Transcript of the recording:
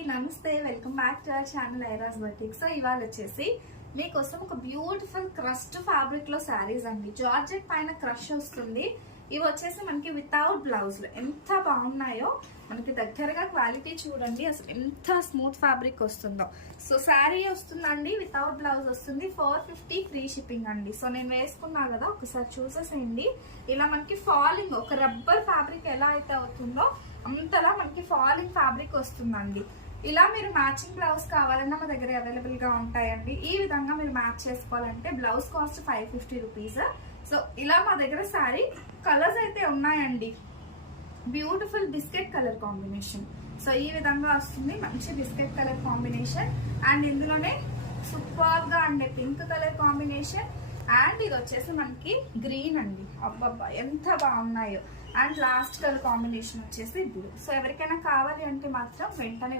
నమస్తే, welcome back to our channel ఐరాస్ batik. So ఇవాళ వచ్చేసి మీకోసం ఒక బ్యూటిఫుల్ క్రస్ట్ ఫ్యాబ్రిక్ లో శారీస్ అండి. జార్జెట్ పైన క్రష్ వస్తుంది. ఇవి వచ్చేసి మనకి వితౌట్ బ్లౌజ్ లో ఎంత బాగున్నాయో, మనకి దగ్గరగా క్వాలిటీ చూడండి అసలు ఎంత స్మూత్ ఫ్యాబ్రిక్ వస్తుందో. సో శారీ వస్తుందండి, వితౌట్ బ్లౌజ్ వస్తుంది. 450 ఫ్రీ షిప్పింగ్ అండి. సో నేను వేసుకున్నా కదా, ఒకసారి చూసేసేయండి. ఇలా మనకి ఫాలింగ్ ఒక రబ్బర్ ఫ్యాబ్రిక్ ఎలా అయితే అవుతుందో అంతలా మనకి ఫాలింగ్ ఫ్యాబ్రిక్ వస్తుందండి. ఇలా మీరు మ్యాచింగ్ బ్లౌజ్ కావాలన్నా మా దగ్గర అవైలబుల్ గా ఉంటాయండి. ఈ విధంగా మీరు మ్యాచ్ చేసుకోవాలంటే బ్లౌజ్ కాస్ట్ 550 రూపీస్. సో ఇలా మా దగ్గర శారీ కలర్స్ అయితే ఉన్నాయండి. Beautiful biscuit colour combination. So ఈ విధంగా వస్తుంది, మంచి బిస్కెట్ కలర్ కాంబినేషన్. అండ్ ఇందులోనే సూపర్ గా అండి పింక్ కలర్ కాంబినేషన్. అండ్ ఇది వచ్చేసి మనకి గ్రీన్ అండి. అబ్బబ్బా ఎంత బాగున్నాయో. అండ్ లాస్ట్ కలర్ కాంబినేషన్ వచ్చేసి బ్లూ. సో ఎవరికైనా కావాలి అంటే మాత్రం వెంటనే